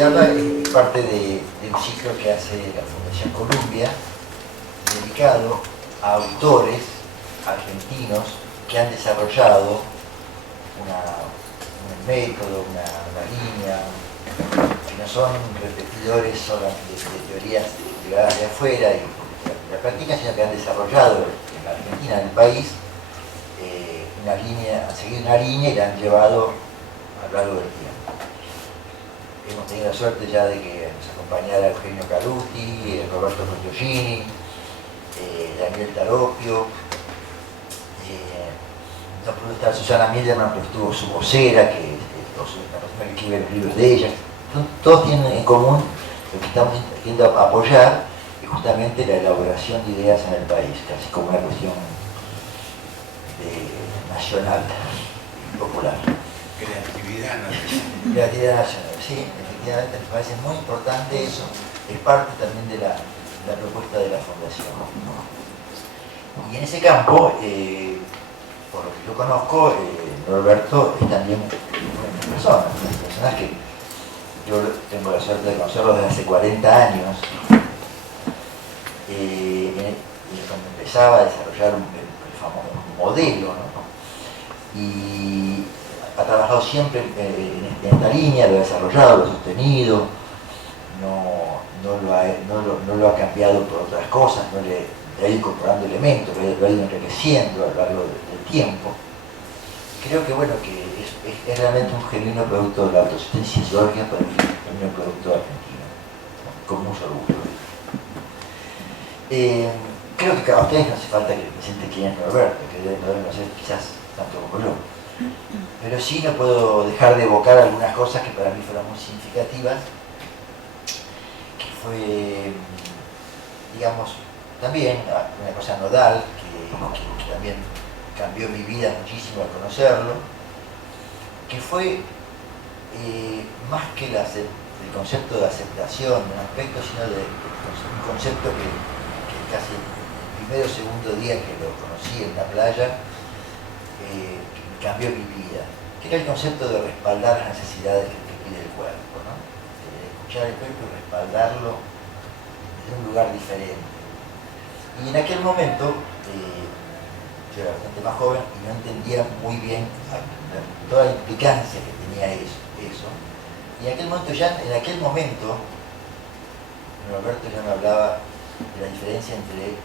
que habla es parte de un ciclo que hace la Fundación Columbia, dedicado a autores argentinos que han desarrollado un método, una línea, que no son repetidores solamente de teorías llegadas de afuera y la práctica, sino que han desarrollado en la Argentina, en el país, una línea, han seguido una línea y la han llevado a lo largo del tiempo. Hemos tenido la suerte ya de que nos acompañara Eugenio Caluti, Roberto Congiolini, Daniel Taropio, no pudo estar Susana Millerman, pero estuvo su vocera, que es la persona que escribe los libros de ella. Todos tienen en común lo que estamos intentando apoyar, y justamente la elaboración de ideas en el país, casi como una cuestión nacional y popular. Creatividad nacional. Creatividad nacional, sí, efectivamente me parece muy importante eso, es parte también de la propuesta de la Fundación. Y en ese campo, por lo que yo conozco, Norberto es también una personas que yo tengo la suerte de conocerlos desde hace 40 años, cuando empezaba a desarrollar el famoso modelo, ¿no? Y ha trabajado siempre en esta línea, lo ha desarrollado, lo ha sostenido, no lo ha cambiado por otras cosas, no le ha ido incorporando elementos, lo ha ido enriqueciendo a lo largo del tiempo. Creo que bueno, que es realmente un genuino producto de la autosuficiencia georgia, pero un genuino producto argentino, con mucho orgullo. Creo que a ustedes no hace falta que les presente quién es Norberto, que deben conocer quizás tanto como yo. Pero sí no puedo dejar de evocar algunas cosas que para mí fueron muy significativas, que fue, digamos, también una cosa nodal, que también cambió mi vida muchísimo al conocerlo, que fue más que el concepto de aceptación de un aspecto, sino de un concepto que casi el primero o segundo día que lo conocí en la playa, cambió mi vida, que era el concepto de respaldar las necesidades que pide el cuerpo, ¿no? Escuchar el cuerpo y respaldarlo desde un lugar diferente. Y en aquel momento, yo era bastante más joven y no entendía muy bien toda la implicancia que tenía eso. Y en aquel momento, Roberto ya me hablaba de la diferencia entre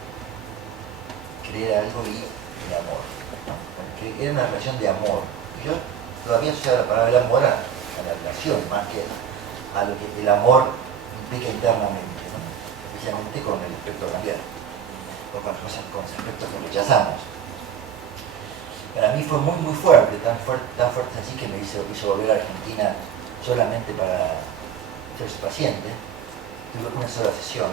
creer algo y el amor, ¿no? Porque era una relación de amor. Y yo todavía asociaba la palabra amor a la relación, más que a lo que el amor implica internamente, ¿no? Especialmente con el aspecto cambiar, o con los aspectos que rechazamos. Para mí fue muy fuerte, tan fuerte así que me hizo volver a Argentina solamente para ser su paciente. Tuve una sola sesión,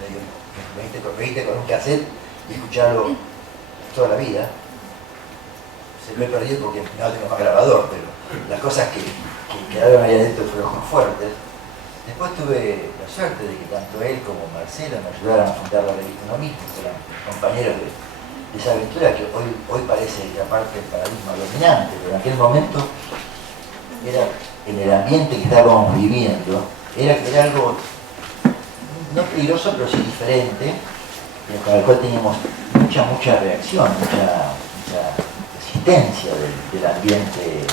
me viste con un cassette y escucharlo toda la vida. Se lo he perdido porque no tengo más grabador, pero las cosas que quedaron ahí adentro fueron muy fuertes. Después tuve la suerte de que tanto él como Marcelo me ayudaran a fundar la revista Uno Mismo, que eran compañeros de esa aventura que hoy parece ya parte del paradigma dominante, pero en aquel momento era, en el ambiente que estábamos viviendo, era algo no peligroso, pero sí diferente, con el cual teníamos mucha reacción, mucha resistencia del ambiente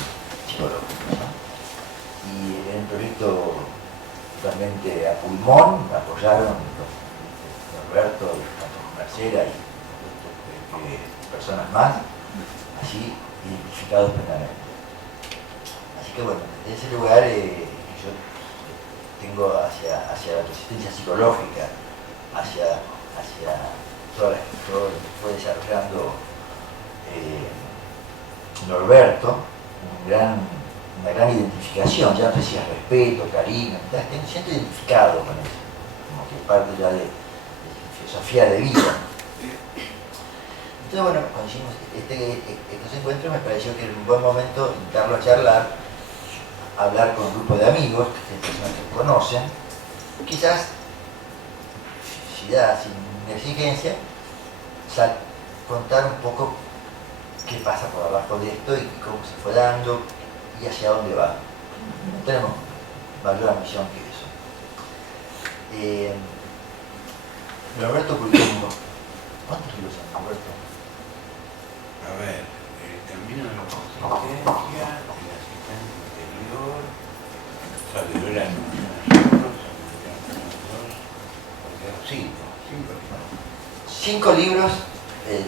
psicológico, ¿no? Y era un proyecto totalmente a pulmón, me apoyaron Roberto, tanto Marcela y personas más, así identificados plenamente. Así que bueno, en ese lugar yo tengo hacia la resistencia psicológica, hacia todo lo que fue desarrollando Norberto, una gran identificación, ya no sé si es respeto, cariño, me siento identificado con eso, como que parte ya de filosofía de vida. Entonces, bueno, cuando hicimos estos encuentros me pareció que era un buen momento invitarlo a charlar, hablar con un grupo de amigos, personas que conocen, quizás, sin exigencia, contar un poco qué pasa por abajo de esto y cómo se fue dando y hacia dónde va. No tenemos mayor ambición que eso. Roberto publicó ¿cuántos libros son, Roberto? A ver, el camino de la consistencia, el asistente interior, sabiduría de nosotros, cinco libros. 5 libros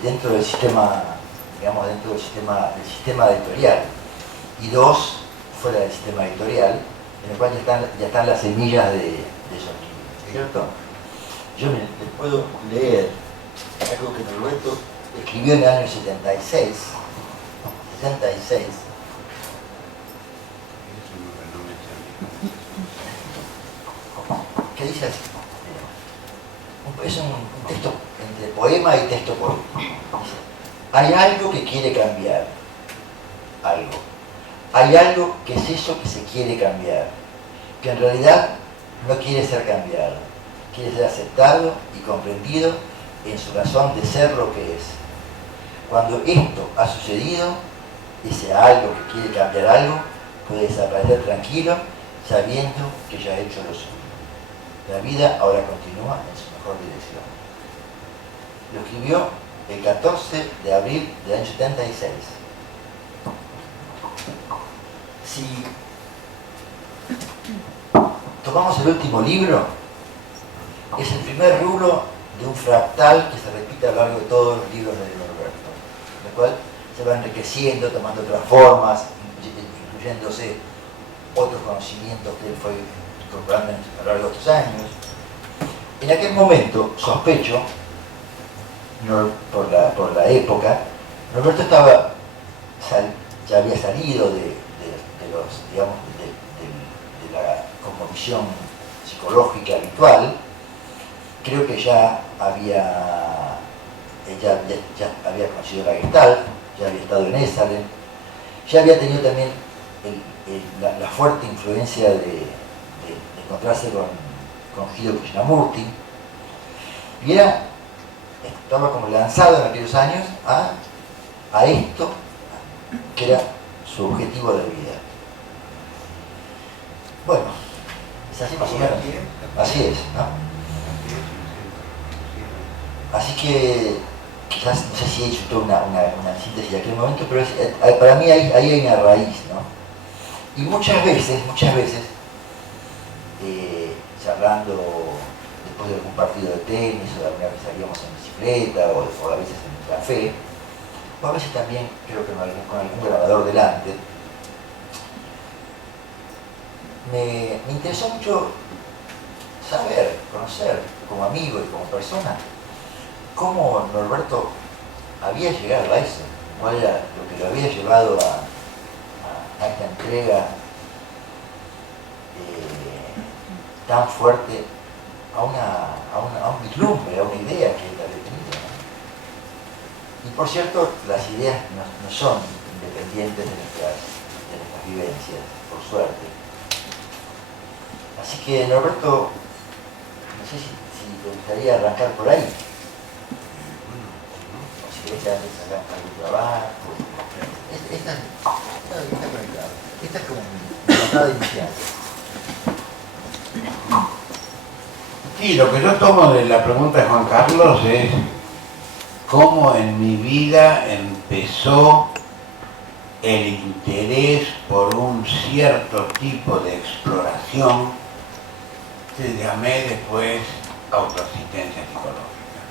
dentro del sistema, digamos, dentro del sistema editorial, y 2 fuera del sistema editorial, en el cual ya están las semillas de esos libros, ¿cierto? Yo les puedo leer algo que Norberto escribió en el año 76, que dice así. Es un texto entre poema y texto poético. Dice, hay algo que quiere cambiar. Algo. Hay algo que es eso que se quiere cambiar. Que en realidad no quiere ser cambiado. Quiere ser aceptado y comprendido en su razón de ser lo que es. Cuando esto ha sucedido, ese algo que quiere cambiar algo puede desaparecer tranquilo, sabiendo que ya ha hecho lo suyo. La vida ahora continúa en su mejor dirección. Lo escribió el 14 de abril del año 76. Si tomamos el último libro, es el primer rubro de un fractal que se repite a lo largo de todos los libros de Norberto, en el cual se va enriqueciendo, tomando otras formas, incluyéndose otros conocimientos que él fue incorporando a lo largo de estos años. En aquel momento, sospecho, por la época, Norberto ya había salido de la cosmovisión psicológica habitual. Creo que ya había conocido la Gestalt, ya había estado en Esalen, ya había tenido también la fuerte influencia de encontrarse con Hideo Krishnamurti, y estaba como lanzado en aquellos años a esto que era su objetivo de vida. Bueno, es así más o menos. Así es, ¿no? Así que quizás, no sé si he hecho toda una síntesis de aquel momento, pero para mí ahí hay una raíz, ¿no? Y muchas veces, charlando después de algún partido de tenis, o de alguna vez salíamos en bicicleta, o a veces en un café, o a veces también, creo que con algún grabador delante, me interesó mucho saber, conocer, como amigo y como persona, cómo Norberto había llegado a eso, cuál era lo que lo había llevado a esta entrega tan fuerte a un vislumbre, a una idea que él había tenido. Y por cierto, las ideas no son independientes de nuestras vivencias, por suerte. Así que Norberto, no sé si te gustaría arrancar por ahí. O si querés sacar algún trabajo. Esta es como mi entrada inicial. Sí, lo que yo tomo de la pregunta de Juan Carlos es cómo en mi vida empezó el interés por un cierto tipo de exploración que llamé después autoasistencia psicológica.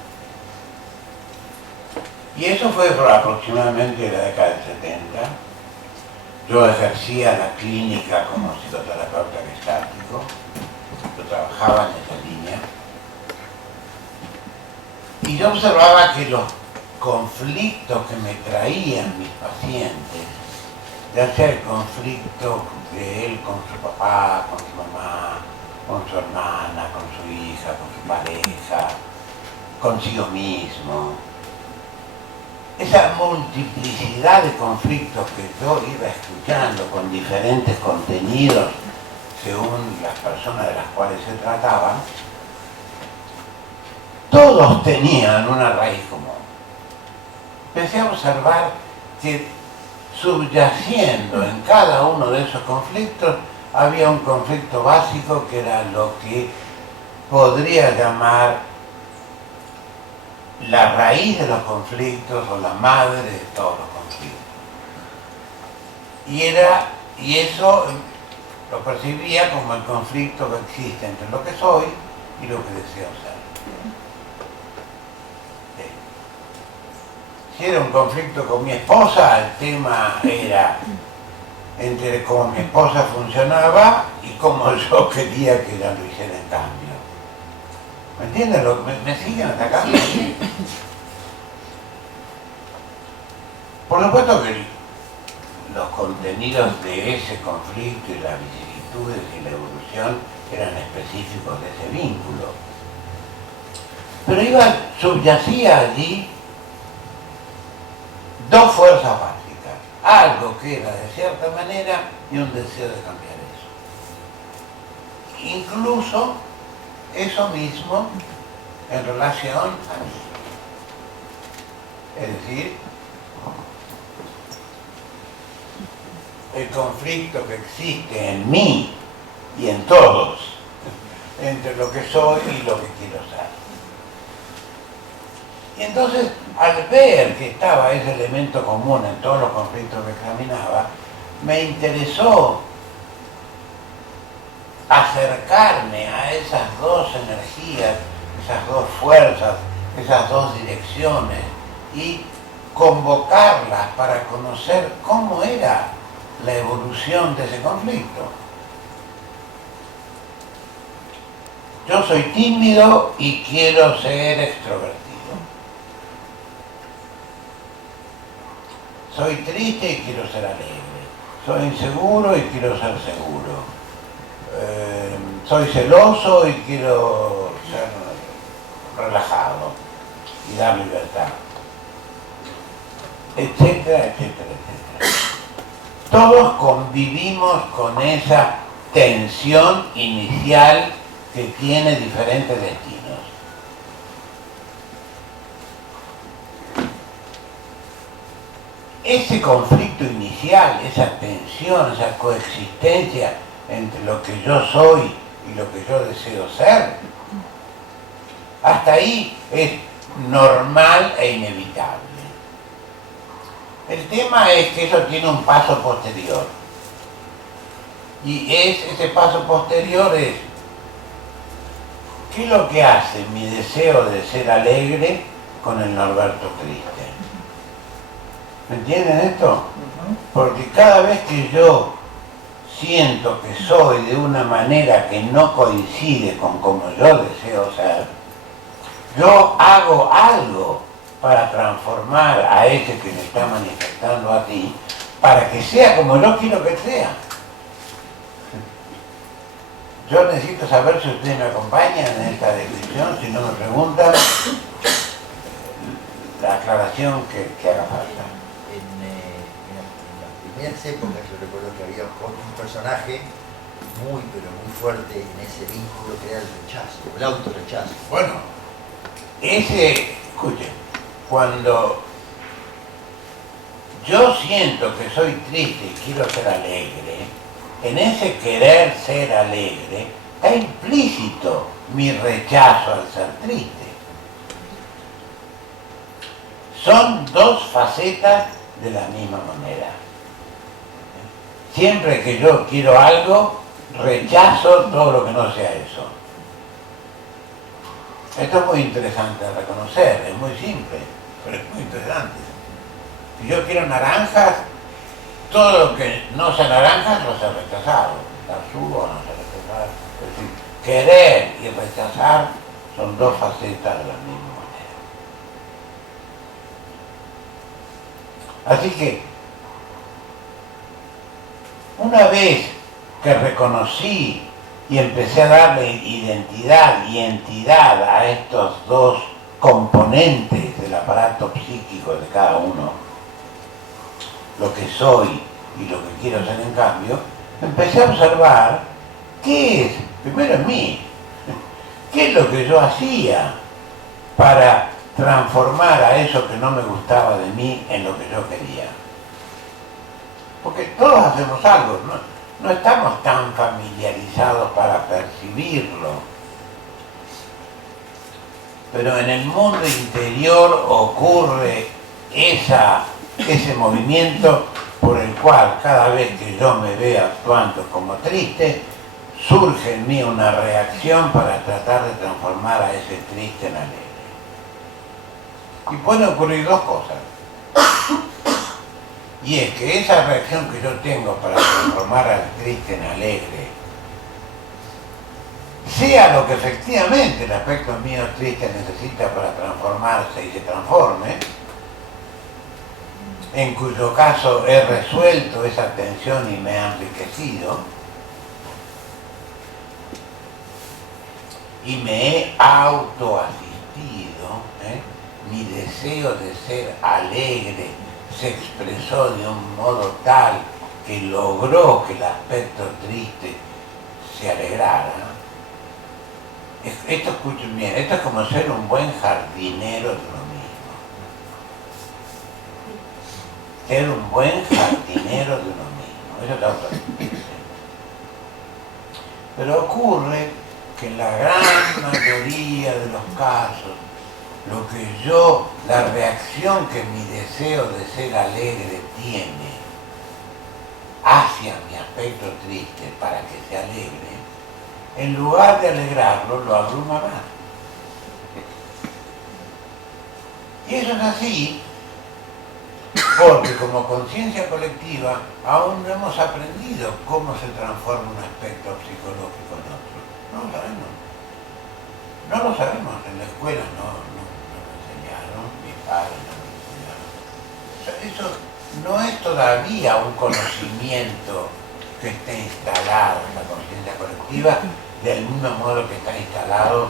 Y eso fue por aproximadamente la década del 70. Yo ejercía la clínica como psicoterapeuta gestáltico. Yo trabajaba en esa línea y yo observaba que los conflictos que me traían mis pacientes, ya sea el conflicto de él con su papá, con su mamá, con su hermana, con su hija, con su pareja, consigo mismo, esa multiplicidad de conflictos que yo iba escuchando con diferentes contenidos según las personas de las cuales se trataban, todos tenían una raíz común. Empecé a observar que subyaciendo en cada uno de esos conflictos había un conflicto básico que era lo que podría llamar la raíz de los conflictos o la madre de todos los conflictos. Y eso lo percibía como el conflicto que existe entre lo que soy y lo que deseo ser. Si era un conflicto con mi esposa, el tema era entre cómo mi esposa funcionaba y cómo yo quería que ella lo hiciera en cambio. ¿Me entienden? ¿Me siguen atacando? Sí. Por supuesto que los contenidos de ese conflicto y las vicisitudes y la evolución eran específicos de ese vínculo. Pero subyacía allí dos fuerzas básicas, algo que era de cierta manera y un deseo de cambiar eso. Incluso eso mismo en relación a mí. Es decir, el conflicto que existe en mí y en todos, entre lo que soy y lo que quiero ser. Y entonces, al ver que estaba ese elemento común en todos los conflictos que examinaba, me interesó acercarme a esas dos energías, esas dos fuerzas, esas dos direcciones y convocarlas para conocer cómo era la evolución de ese conflicto. Yo soy tímido y quiero ser extrovertido. Soy triste y quiero ser alegre. Soy inseguro y quiero ser seguro. Soy celoso y quiero ser relajado y dar libertad. Etcétera, etcétera, etcétera. Todos convivimos con esa tensión inicial que tiene diferentes destinos. Ese conflicto inicial, esa tensión, esa coexistencia entre lo que yo soy y lo que yo deseo ser, hasta ahí es normal e inevitable. El tema es que eso tiene un paso posterior. Y ese paso posterior es, ¿qué es lo que hace mi deseo de ser alegre con el Norberto triste? ¿Me entienden esto? Porque cada vez que yo siento que soy de una manera que no coincide con como yo deseo ser, yo hago algo para transformar a ese que me está manifestando a ti, para que sea como yo quiero que sea. Yo necesito saber si ustedes me acompañan en esta descripción, si no me preguntan, la aclaración que haga falta. En las primeras épocas yo recuerdo que había un personaje muy, pero muy fuerte en ese vínculo que era el rechazo, el autorrechazo. Bueno, escuchen, cuando yo siento que soy triste y quiero ser alegre, en ese querer ser alegre está implícito mi rechazo al ser triste. Son dos facetas de la misma manera. Siempre que yo quiero algo, rechazo todo lo que no sea eso. Esto es muy interesante de reconocer, es muy simple, pero es muy interesante. Si yo quiero naranjas, todo lo que no sea naranjas lo sé rechazar. Las subo, no sé rechazar. Es decir, querer y rechazar son dos facetas de la misma manera. Así que, una vez que reconocí y empecé a darle identidad y entidad a estos dos componentes del aparato psíquico de cada uno, lo que soy y lo que quiero ser en cambio, empecé a observar qué es, primero en mí, qué es lo que yo hacía para transformar a eso que no me gustaba de mí en lo que yo quería. Porque todos hacemos algo, ¿no? no estamos tan familiarizados para percibirlo. Pero en el mundo interior ocurre ese movimiento por el cual cada vez que yo me veo actuando como triste, surge en mí una reacción para tratar de transformar a ese triste en alegre. Y pueden ocurrir dos cosas. Y es que esa reacción que yo tengo para transformar al triste en alegre sea lo que efectivamente el aspecto mío triste necesita para transformarse y se transforme, en cuyo caso he resuelto esa tensión y me he enriquecido, y me he autoasistido, mi deseo de ser alegre se expresó de un modo tal que logró que el aspecto triste se alegrara. Esto, escuchen bien, esto es como ser un buen jardinero de uno mismo. Ser un buen jardinero de uno mismo, eso es la autoasistencia. Pero ocurre que en la gran mayoría de los casos, la reacción que mi deseo de ser alegre tiene hacia mi aspecto triste para que se alegre, en lugar de alegrarlo, lo abruma más. Y eso es así porque como conciencia colectiva aún no hemos aprendido cómo se transforma un aspecto psicológico en otro. No lo sabemos. No lo sabemos. En la escuela no lo enseñaron, mis padres no lo enseñaron. O sea, eso no es todavía un conocimiento que esté instalado en la conciencia colectiva del mismo modo que está instalado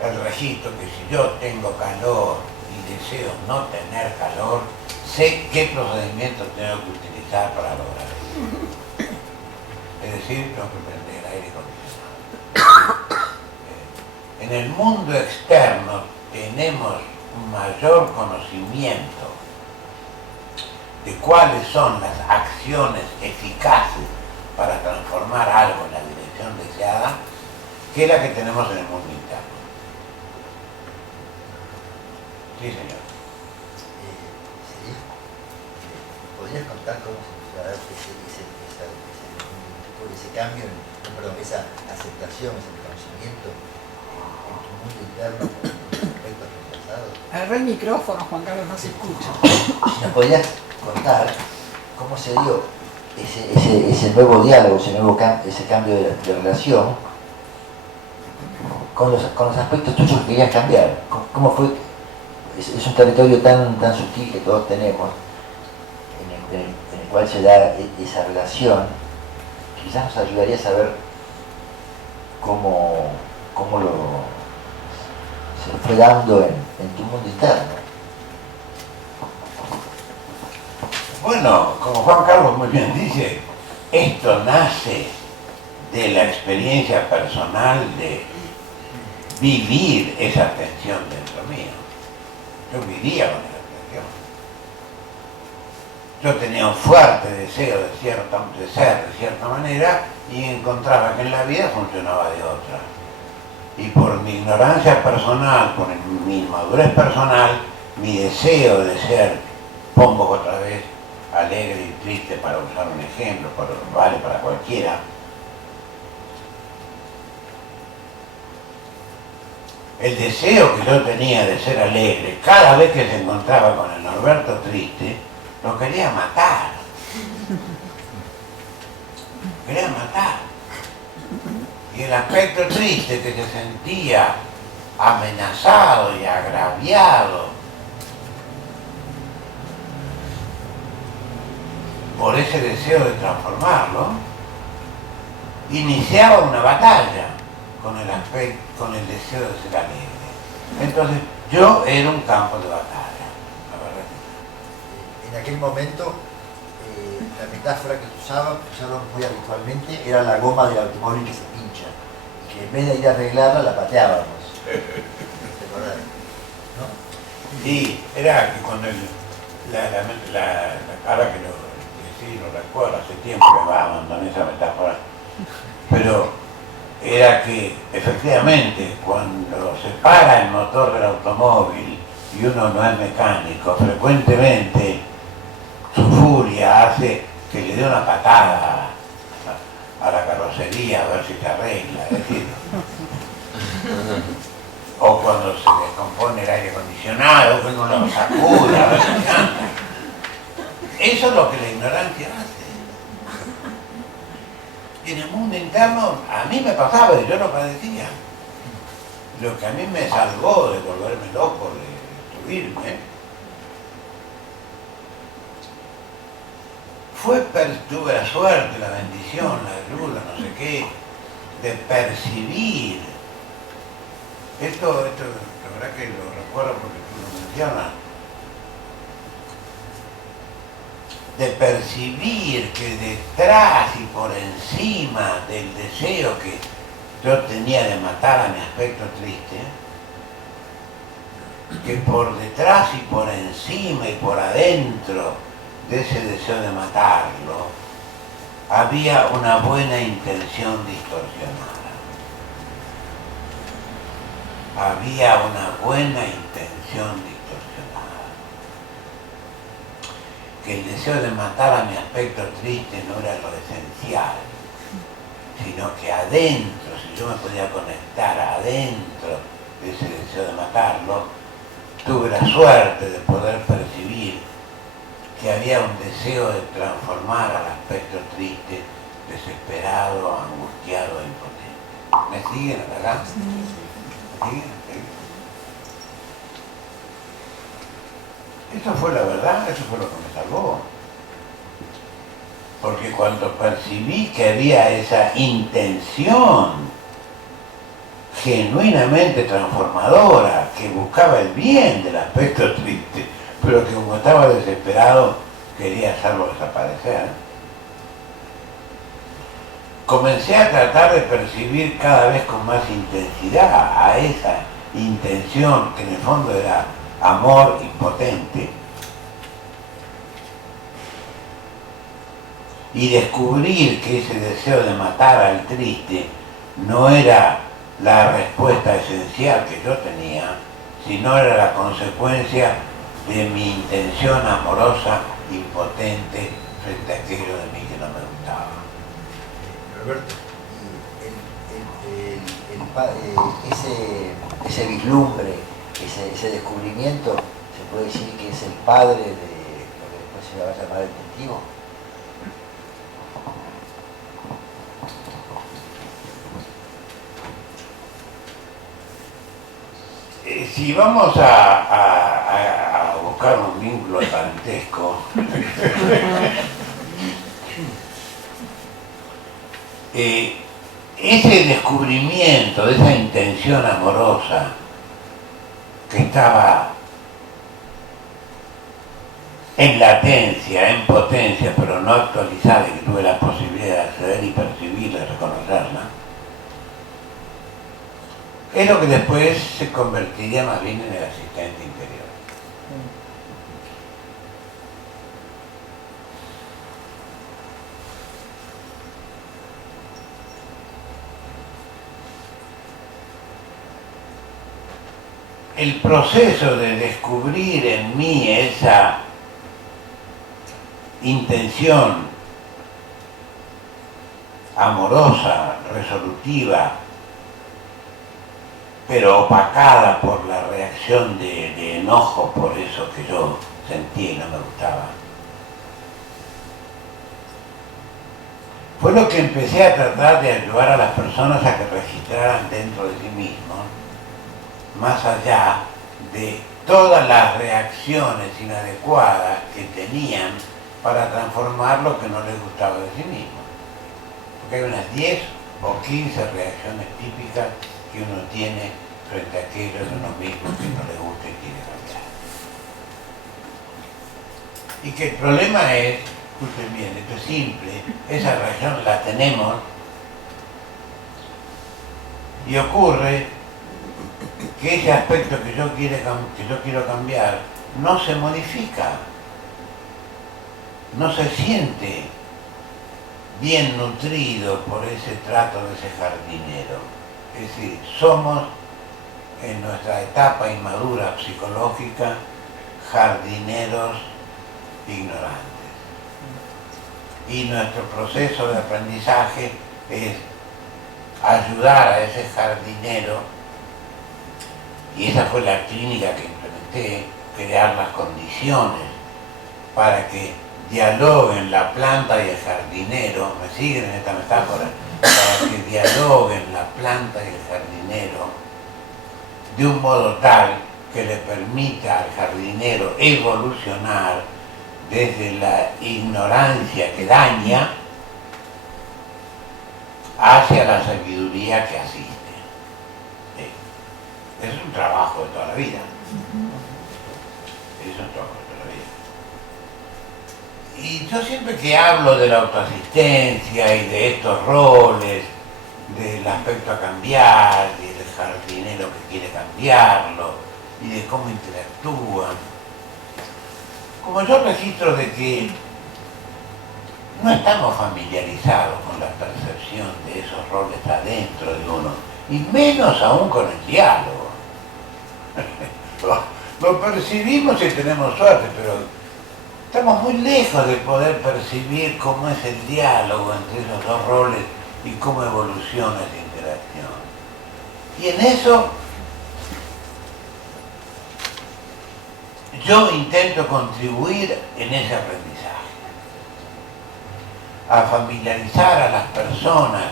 el registro que si yo tengo calor y deseo no tener calor, sé qué procedimiento tengo que utilizar para lograr eso. Es decir, tengo que prender el aire acondicionado. En el mundo externo tenemos un mayor conocimiento de cuáles son las acciones eficaces para transformar algo en la dirección deseada que la que tenemos en el mundo interno. Sí, señor. ¿Podrías contar cómo se va a dar ese cambio, esa aceptación, ese reconocimiento en tu mundo interno con los aspectos rechazados? Agarra el micrófono, Juan Carlos, no se escucha. Si nos podrías contar cómo se dio ese nuevo diálogo, ese cambio de relación con los aspectos tuyos que querías cambiar. ¿Cómo fue? Es un territorio tan sutil que todos tenemos, en el cual se da esa relación. Quizás nos ayudaría a saber cómo se fue dando en tu mundo interno. Bueno, como Juan Carlos muy bien dice, esto nace de la experiencia personal de vivir esa tensión dentro mío. Yo vivía con esa tensión. Yo tenía un fuerte deseo de ser de cierta manera y encontraba que en la vida funcionaba de otra. Y por mi ignorancia personal, por mi inmadurez personal, mi deseo de ser, pongo otra vez, alegre y triste para usar un ejemplo, pero vale para cualquiera. El deseo que yo tenía de ser alegre, cada vez que se encontraba con el Norberto triste, lo quería matar. Quería matar. Y el aspecto triste que se sentía amenazado y agraviado por ese deseo de transformarlo, iniciaba una batalla con el deseo de ser alegre. Entonces, yo era un campo de batalla, la verdad. En aquel momento, la metáfora que usaban muy habitualmente, era la goma del automóvil que se pincha, y que en vez de ir a arreglarla, la pateábamos. ¿Te acordás? ¿No? Sí, era que cuando ahora que lo sí, lo recuerdo, hace tiempo que abandoné esa metáfora, pero era que efectivamente cuando se para el motor del automóvil y uno no es mecánico, frecuentemente su furia hace que le dé una patada a la carrocería a ver si se arregla, es decir, o cuando se descompone el aire acondicionado, que uno lo sacude a ver si anda. Eso es lo que la ignorancia hace. En el mundo interno a mí me pasaba y yo lo padecía. Lo que a mí me salvó de volverme loco, de destruirme, tuve la suerte, la bendición, la ayuda, no sé qué, de percibir. Esto, la verdad que lo recuerdo porque tú lo mencionas, de percibir que detrás y por encima del deseo que yo tenía de matar a mi aspecto triste, que por detrás y por encima y por adentro de ese deseo de matarlo, había una buena intención distorsionada. Había una buena intención distorsionada. Que el deseo de matar a mi aspecto triste no era lo esencial, sino que adentro, si yo me podía conectar adentro de ese deseo de matarlo, tuve la suerte de poder percibir que había un deseo de transformar al aspecto triste, desesperado, angustiado, impotente. ¿Me siguen acá? ¿Me siguen? Eso fue la verdad, eso fue lo que me salvó. Porque cuando percibí que había esa intención genuinamente transformadora, que buscaba el bien del aspecto triste, pero que como estaba desesperado quería hacerlo desaparecer, comencé a tratar de percibir cada vez con más intensidad a esa intención que en el fondo era amor impotente, y descubrir que ese deseo de matar al triste no era la respuesta esencial que yo tenía, sino era la consecuencia de mi intención amorosa impotente frente a aquello de mí que no me gustaba. Roberto. Ese vislumbre, ese descubrimiento, se puede decir que es el padre de lo que después se va a llamar el testigo. Si vamos a buscar un vínculo parentesco, ese descubrimiento de esa intención amorosa que estaba en latencia, en potencia, pero no actualizada, y que tuve la posibilidad de acceder y percibirla, reconocerla, es lo que después se convertiría más bien en el asistente interior. El proceso de descubrir en mí esa intención amorosa, resolutiva, pero opacada por la reacción de enojo por eso que yo sentía y no me gustaba, fue lo que empecé a tratar de ayudar a las personas a que registraran dentro de sí mismos, más allá de todas las reacciones inadecuadas que tenían para transformar lo que no les gustaba de sí mismos. Porque hay unas 10 o 15 reacciones típicas que uno tiene frente a aquello de uno mismo que no le gusta y quiere cambiar. Y que el problema es, escuchen bien, esto es simple, esa reacción la tenemos y ocurre que ese aspecto que yo quiero cambiar no se modifica. no se siente bien nutrido por ese trato de ese jardinero. Es decir, somos en nuestra etapa inmadura psicológica jardineros ignorantes. Y nuestro proceso de aprendizaje es ayudar a ese jardinero, y esa fue la clínica que implementé, crear las condiciones para que dialoguen la planta y el jardinero, ¿me siguen en esta metáfora? Para que dialoguen la planta y el jardinero de un modo tal que le permita al jardinero evolucionar desde la ignorancia que daña hacia la sabiduría que asiste. Es un trabajo de toda la vida. Es un trabajo de toda la vida. Y yo siempre que hablo de la autoasistencia y de estos roles, del aspecto a cambiar, y del jardinero que quiere cambiarlo, y de cómo interactúan, como yo registro de que no estamos familiarizados con la percepción de esos roles adentro de uno, y menos aún con el diálogo. Lo percibimos y tenemos suerte, pero estamos muy lejos de poder percibir cómo es el diálogo entre esos dos roles y cómo evoluciona esa interacción. Y en eso yo intento contribuir en ese aprendizaje, a familiarizar a las personas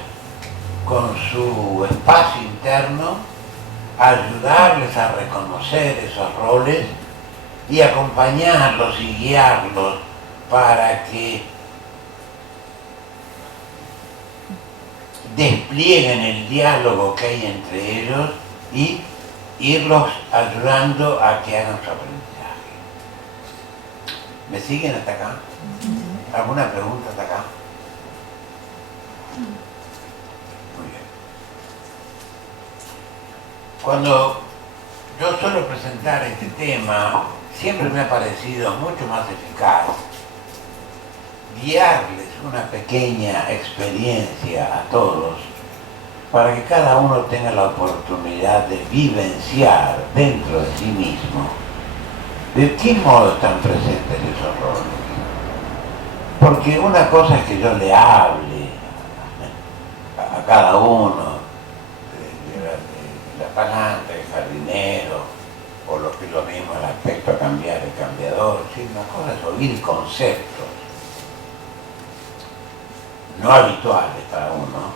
con su espacio interno, a ayudarles a reconocer esos roles y acompañarlos y guiarlos para que desplieguen el diálogo que hay entre ellos y irlos ayudando a que hagan su aprendizaje. ¿Me siguen hasta acá? ¿Alguna pregunta hasta acá? Muy bien. Cuando yo suelo presentar este tema, siempre me ha parecido mucho más eficaz guiarles una pequeña experiencia a todos para que cada uno tenga la oportunidad de vivenciar dentro de sí mismo de qué modo están presentes esos roles. Porque una cosa es que yo le hable a cada uno de la palanca, el jardinero, o lo que es lo mismo el aspecto a cambiar, el cambiador. ¿Sí? Una cosa es oír conceptos no habituales para uno,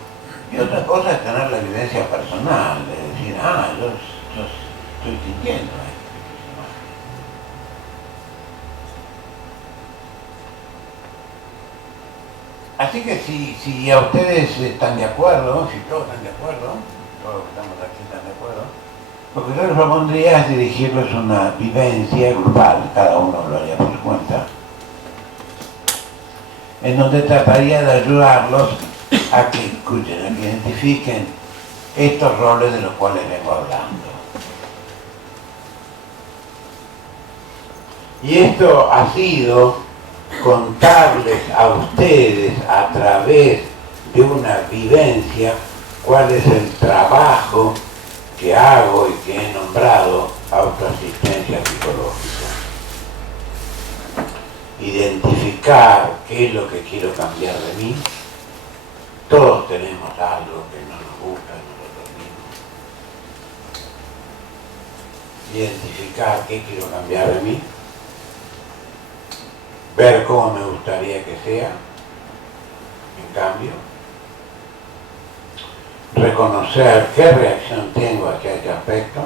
y otra cosa es tener la evidencia personal, de decir, yo estoy sintiendo esto. Así que si a ustedes están de acuerdo, si todos están de acuerdo, todos los que estamos aquí están de acuerdo, lo que yo les propondría es dirigirles una vivencia grupal, cada uno lo haría por su cuenta, en donde trataría de ayudarlos a que escuchen, a que identifiquen estos roles de los cuales vengo hablando. Y esto ha sido contarles a ustedes a través de una vivencia cuál es el trabajo que hago y que he nombrado autoasistencia psicológica. Identificar qué es lo que quiero cambiar de mí. Todos tenemos algo que no nos gusta en nosotros mismos. Identificar qué quiero cambiar de mí. Ver cómo me gustaría que sea, en cambio. Reconocer qué reacción tengo hacia ese aspecto.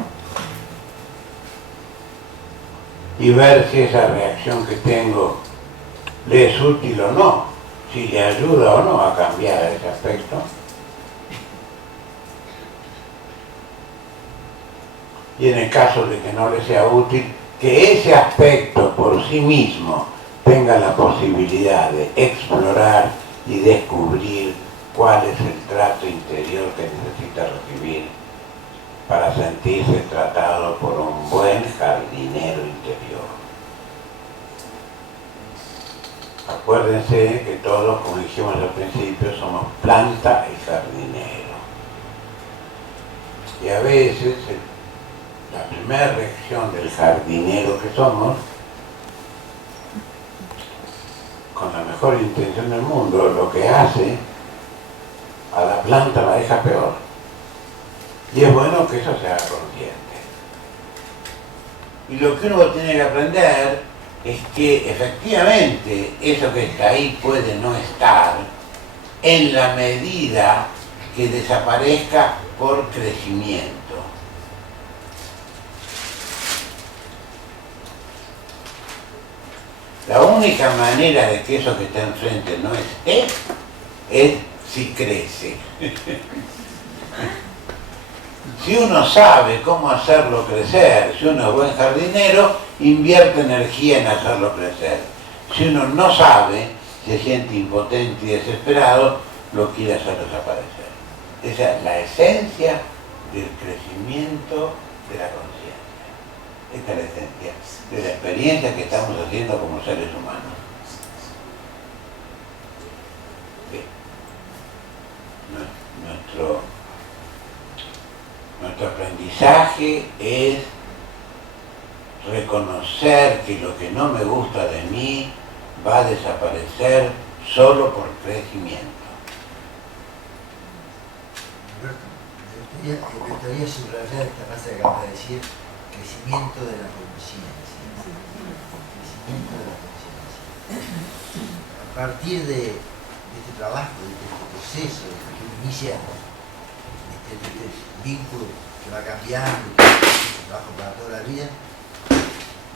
Y ver si esa reacción que tengo le es útil o no, si le ayuda o no a cambiar ese aspecto. Y en el caso de que no le sea útil, que ese aspecto por sí mismo tenga la posibilidad de explorar y descubrir cuál es el trato interior que necesita recibir para sentirse tratado por un buen jardinero interior. Acuérdense que todos, como dijimos al principio, somos planta y jardinero. Y a veces la primera reacción del jardinero que somos, con la mejor intención del mundo, lo que hace a la planta la deja peor. Y es bueno que eso sea consciente. Y lo que uno tiene que aprender es que efectivamente eso que está ahí puede no estar en la medida que desaparezca por crecimiento. La única manera de que eso que está enfrente no esté es si crece. Si uno sabe cómo hacerlo crecer, si uno es buen jardinero, invierte energía en hacerlo crecer. Si uno no sabe, se siente impotente y desesperado, lo quiere hacer desaparecer. Esa es la esencia del crecimiento de la conciencia. Esta es la esencia de la experiencia que estamos haciendo como seres humanos. Nuestro aprendizaje es reconocer que lo que no me gusta de mí va a desaparecer solo por crecimiento. Me gustaría subrayar esta frase que acabas de decir, crecimiento de la conciencia. Crecimiento de la conciencia. A partir de este trabajo, de este proceso que inicia este vínculo que va cambiando, que es un trabajo para toda la vida,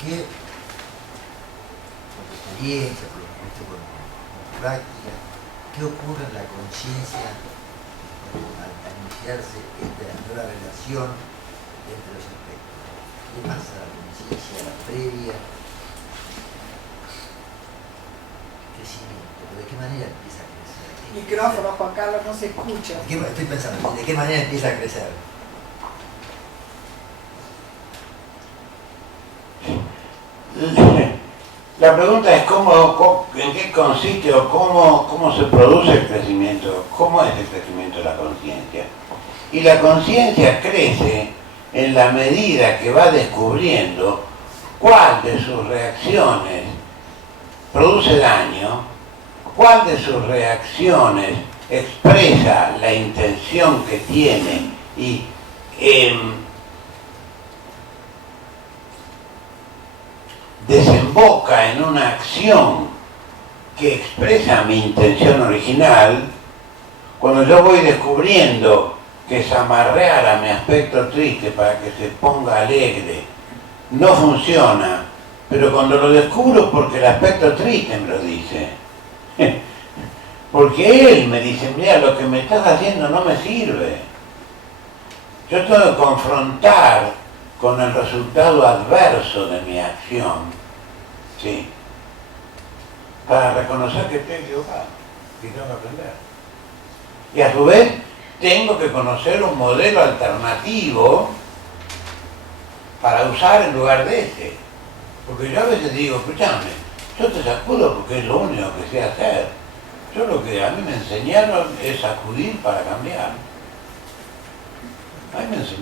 que por experiencia, por práctica, ¿qué ocurre en la conciencia al iniciarse esta nueva relación entre los aspectos? ¿Qué pasa a la conciencia previa? Crecimiento, ¿de qué manera empieza a crecer? Micrófono, Juan Carlos, no se escucha. Estoy pensando, ¿de qué manera empieza a crecer? La pregunta es en qué consiste o cómo se produce el crecimiento, cómo es el crecimiento de la conciencia. Y la conciencia crece en la medida que va descubriendo cuál de sus reacciones produce daño, cuál de sus reacciones expresa la intención que tiene y desemboca en una acción que expresa mi intención original. Cuando yo voy descubriendo que zamarrear a mi aspecto triste para que se ponga alegre no funciona, pero cuando lo descubro porque el aspecto triste me lo dice, porque él me dice, mira, lo que me estás haciendo no me sirve. Yo tengo que confrontar con el resultado adverso de mi acción, ¿sí?, para reconocer que estoy equivocado y tengo que aprender. Y a su vez tengo que conocer un modelo alternativo para usar en lugar de ese. Porque yo a veces digo, escúchame, yo te sacudo porque es lo único que sé hacer. Yo lo que a mí me enseñaron es sacudir para cambiar.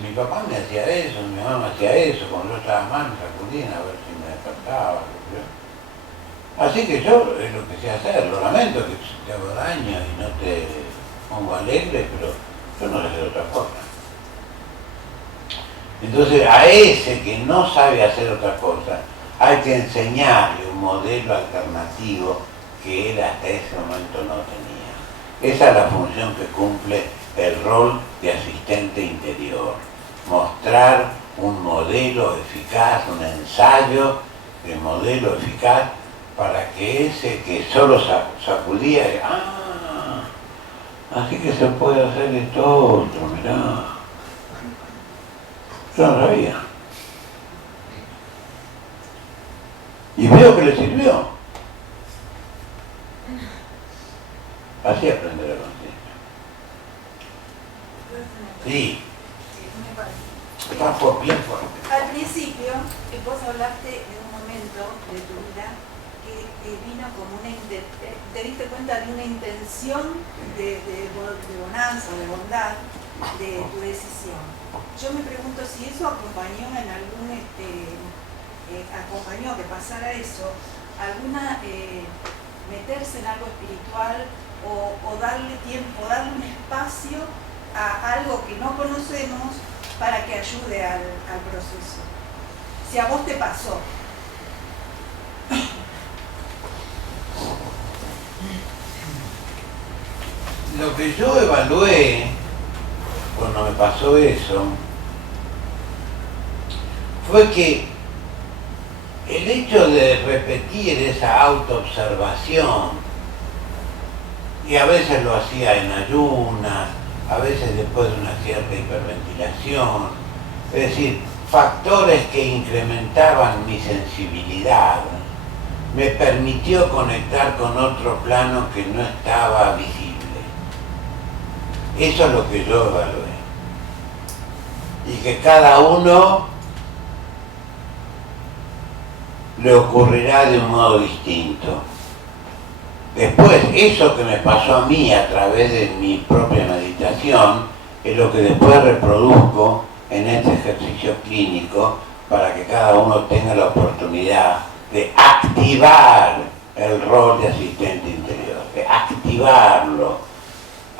Mi papá me hacía eso, mi mamá me hacía eso, cuando yo estaba mal me sacudían a ver si me despertaba. Así que yo es lo que sé hacer, lo lamento que te hago daño y no te pongo alegre, pero yo no sé hacer otra cosa. Entonces a ese que no sabe hacer otra cosa, hay que enseñarle un modelo alternativo que él hasta ese momento no tenía. Esa es la función que cumple el rol de asistente interior. Mostrar un modelo eficaz, un ensayo de modelo eficaz para que ese que solo sacudía, así que se puede hacer esto otro, mirá. Yo no sabía. Y veo que le sirvió. Así aprende la conciencia. Sí. Bien fuerte. Al principio, vos hablaste de un momento de tu vida vino como te diste cuenta de una intención de bonanza, de bondad de tu decisión. Yo me pregunto si eso acompañó en algún, acompañó que pasara eso, alguna, meterse en algo espiritual o darle tiempo, darle un espacio a algo que no conocemos para que ayude al proceso. Si a vos te pasó. Lo que yo evalué cuando me pasó eso fue que el hecho de repetir esa autoobservación, y a veces lo hacía en ayunas, a veces después de una cierta hiperventilación, es decir, factores que incrementaban mi sensibilidad, me permitió conectar con otro plano que no estaba visible. Eso es lo que yo evalué. Y que cada uno le ocurrirá de un modo distinto. Después, eso que me pasó a mí a través de mi propia meditación, es lo que después reproduzco en este ejercicio clínico para que cada uno tenga la oportunidad de activar el rol de asistente interior, de activarlo,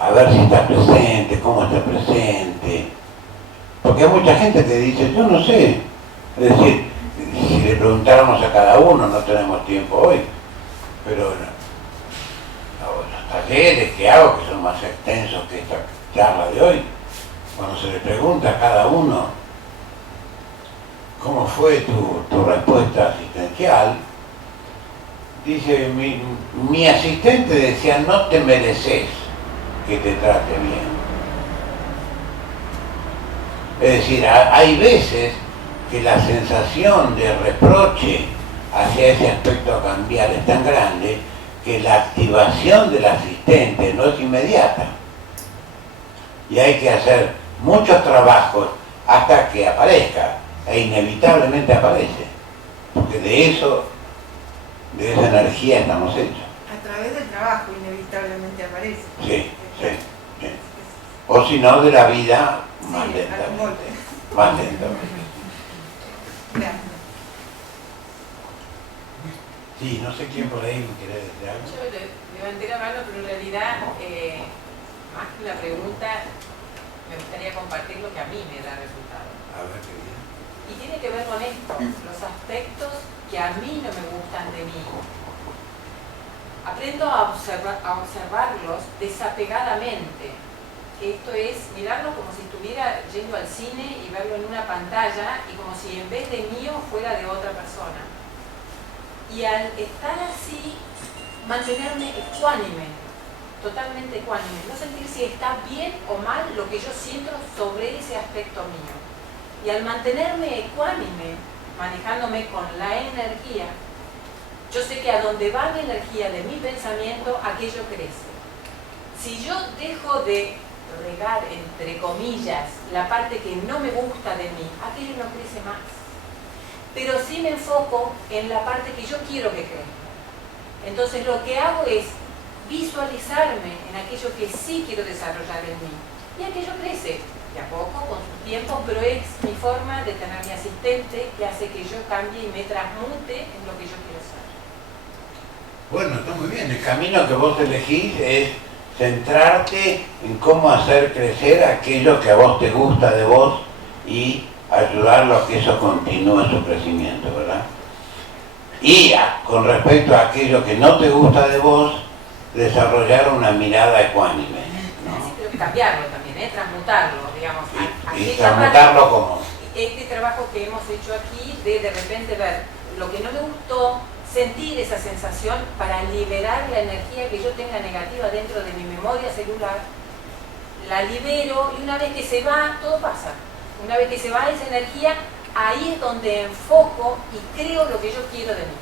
a ver si está presente, cómo está presente. Porque hay mucha gente que dice, yo no sé. Es decir, si le preguntáramos a cada uno, no tenemos tiempo hoy, pero los talleres que hago, que son más extensos que esta charla de hoy, cuando se le pregunta a cada uno cómo fue tu respuesta asistencial, dice, mi asistente decía, no te mereces que te trate bien. Es decir, hay veces que la sensación de reproche hacia ese aspecto a cambiar es tan grande que la activación del asistente no es inmediata. Y hay que hacer muchos trabajos hasta que aparezca, e inevitablemente aparece. Porque de esa energía estamos hechos. A través del trabajo inevitablemente aparece. Sí, sí, sí. O si no, de la vida más Sí, lentamente. Más lentamente. Gracias. Sí, no sé quién por ahí me quiere decir algo. Yo levanté la mano, pero en realidad, más que una pregunta, me gustaría compartir lo que a mí me da resultado. A ver, querida. Y tiene que ver con esto, los aspectos que a mí no me gustan de mí. Aprendo a observarlos desapegadamente. Esto es mirarlo como si estuviera yendo al cine y verlo en una pantalla y como si en vez de mío fuera de otra persona. Y al estar así, mantenerme ecuánime, totalmente ecuánime, no sentir si está bien o mal lo que yo siento sobre ese aspecto mío. Y al mantenerme ecuánime, manejándome con la energía, yo sé que a donde va la energía de mi pensamiento, aquello crece. Si yo dejo de regar, entre comillas, la parte que no me gusta de mí, aquello no crece más. Pero sí me enfoco en la parte que yo quiero que crezca. Entonces lo que hago es visualizarme en aquello que sí quiero desarrollar en mí. Y aquello crece, de a poco, con su tiempo, pero es mi forma de tener mi asistente que hace que yo cambie y me transmute en lo que yo quiero ser. Bueno, está muy bien. El camino que vos elegís es centrarte en cómo hacer crecer aquello que a vos te gusta de vos y ayudarlo a que eso continúe su crecimiento, ¿verdad? Y con respecto a aquello que no te gusta de vos, desarrollar una mirada ecuánime, ¿no? Sí, pero cambiarlo también, transmutarlo, digamos. Y transmutarlo parte, como... Este trabajo que hemos hecho aquí, de repente ver lo que no me gustó, sentir esa sensación para liberar la energía que yo tenga negativa dentro de mi memoria celular, la libero y una vez que se va, todo pasa. Una vez que se va esa energía, ahí es donde enfoco y creo lo que yo quiero de mí.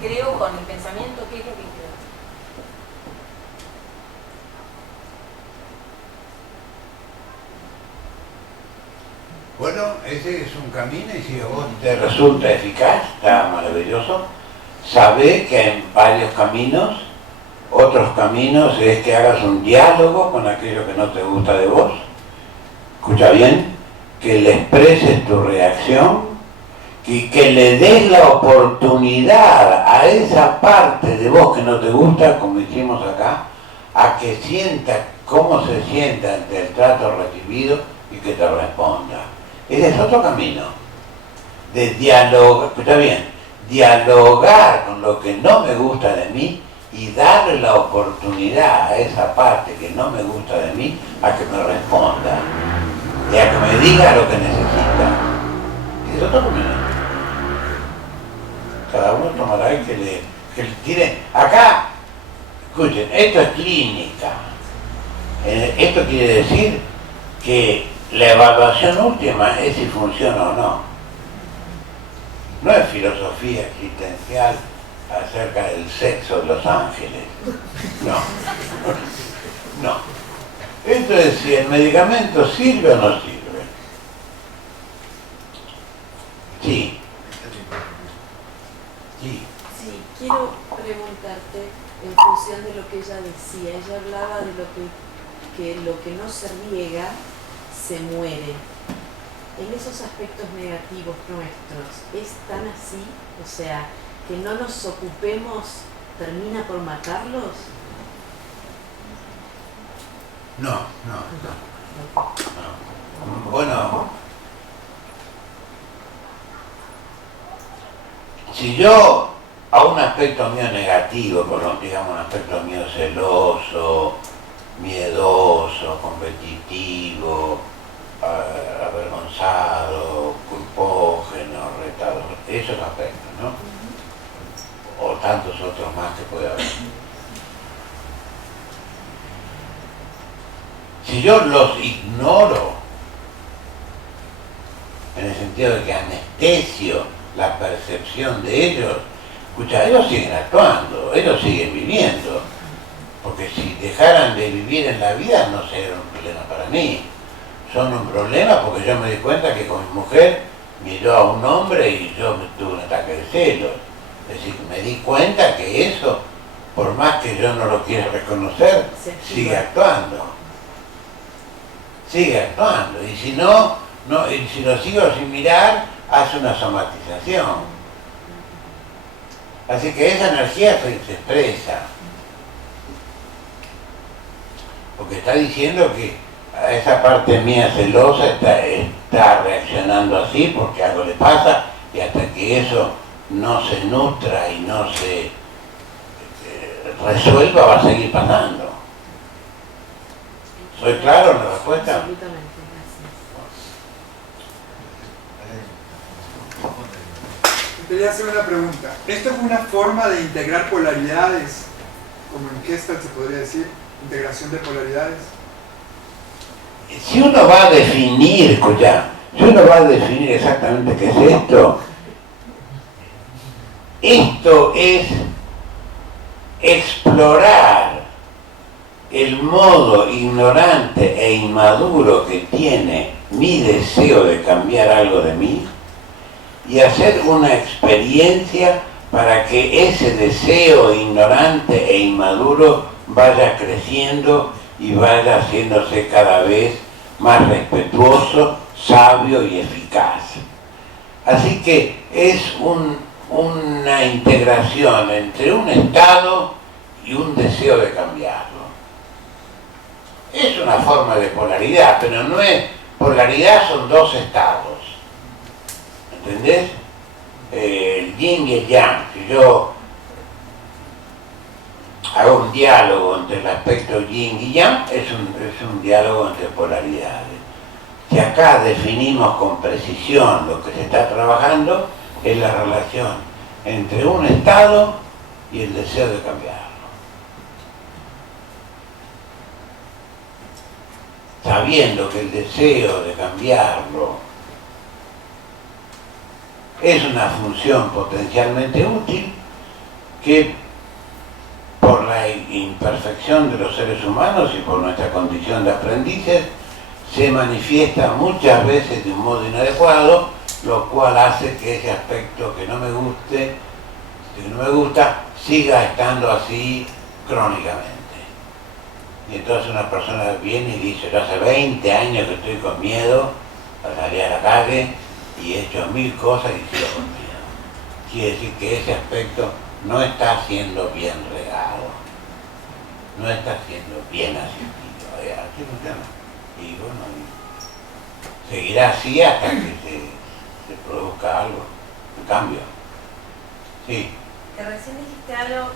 Creo con el pensamiento qué es lo que quiero. Bueno, ese es un camino y si a vos te resulta eficaz, está maravilloso. Sabé que hay varios caminos. Otros caminos es que hagas un diálogo con aquello que no te gusta de vos. Escucha bien, que le expreses tu reacción y que le des la oportunidad a esa parte de vos que no te gusta, como hicimos acá, a que sienta cómo se sienta ante el trato recibido y que te responda. Ese es otro camino de diálogo. Escucha bien, dialogar con lo que no me gusta de mí y darle la oportunidad a esa parte que no me gusta de mí a que me responda y a que me diga lo que necesita. Es otro camino. Cada uno tomará y que le tire. Acá, escuchen, esto es clínica. Esto quiere decir que la evaluación última es si funciona o no. No es filosofía existencial acerca del sexo de los ángeles. No. No. Esto es si el medicamento sirve o no sirve. Sí. Sí. Sí, quiero preguntarte en función de lo que ella decía. Ella hablaba de lo que no se riega se muere. En esos aspectos negativos nuestros, ¿es tan así? O sea, que no nos ocupemos termina por matarlos. No. Bueno, si yo a un aspecto mío negativo, por ejemplo, digamos un aspecto mío celoso, miedoso, competitivo, avergonzado, culpógeno, retador, esos aspectos, ¿no? O tantos otros más que puede haber. Si yo los ignoro, en el sentido de que anestesio la percepción de ellos, escucha, ellos siguen actuando, ellos siguen viviendo, porque si dejaran de vivir en la vida no sería un problema para mí, son un problema porque yo me di cuenta que con mi mujer miró a un hombre y yo tuve un ataque de celos. Es decir, me di cuenta que eso, por más que yo no lo quiera reconocer, sigue actuando. Sigue actuando. Y si no, y si lo sigo sin mirar, hace una somatización. Así que esa energía se expresa. Porque está diciendo que a esa parte mía celosa está reaccionando así porque algo le pasa y hasta que eso no se nutra y no se resuelva va a seguir pasando. ¿Soy claro en la respuesta? Absolutamente, gracias. Quería hacer una pregunta. ¿Esto es una forma de integrar polaridades? Como en Gestalt se podría decir, integración de polaridades. Si uno va a definir, escucha, si uno va a definir exactamente qué es esto es explorar el modo ignorante e inmaduro que tiene mi deseo de cambiar algo de mí y hacer una experiencia para que ese deseo ignorante e inmaduro vaya creciendo y vaya haciéndose cada vez más respetuoso, sabio y eficaz. Así que es una integración entre un estado y un deseo de cambiarlo. Es una forma de polaridad, pero no es polaridad, son dos estados. ¿Entendés? El yin y el yang. Si yo hago un diálogo entre el aspecto yin y yang, es un diálogo entre polaridades. Si acá definimos con precisión lo que se está trabajando, es la relación entre un estado y el deseo de cambiarlo. Sabiendo que el deseo de cambiarlo es una función potencialmente útil que por la imperfección de los seres humanos y por nuestra condición de aprendices se manifiesta muchas veces de un modo inadecuado, lo cual hace que ese aspecto que no me guste que no me gusta, siga estando así crónicamente. Y entonces una persona viene y dice, yo hace 20 años que estoy con miedo para salir a la calle y he hecho 1000 cosas y sigo con miedo. Quiere decir que ese aspecto no está siendo bien regado, no está siendo bien asistido. Así funciona. Y bueno, seguirá así hasta que se produzca algo, un cambio. Sí. Que recién dijiste algo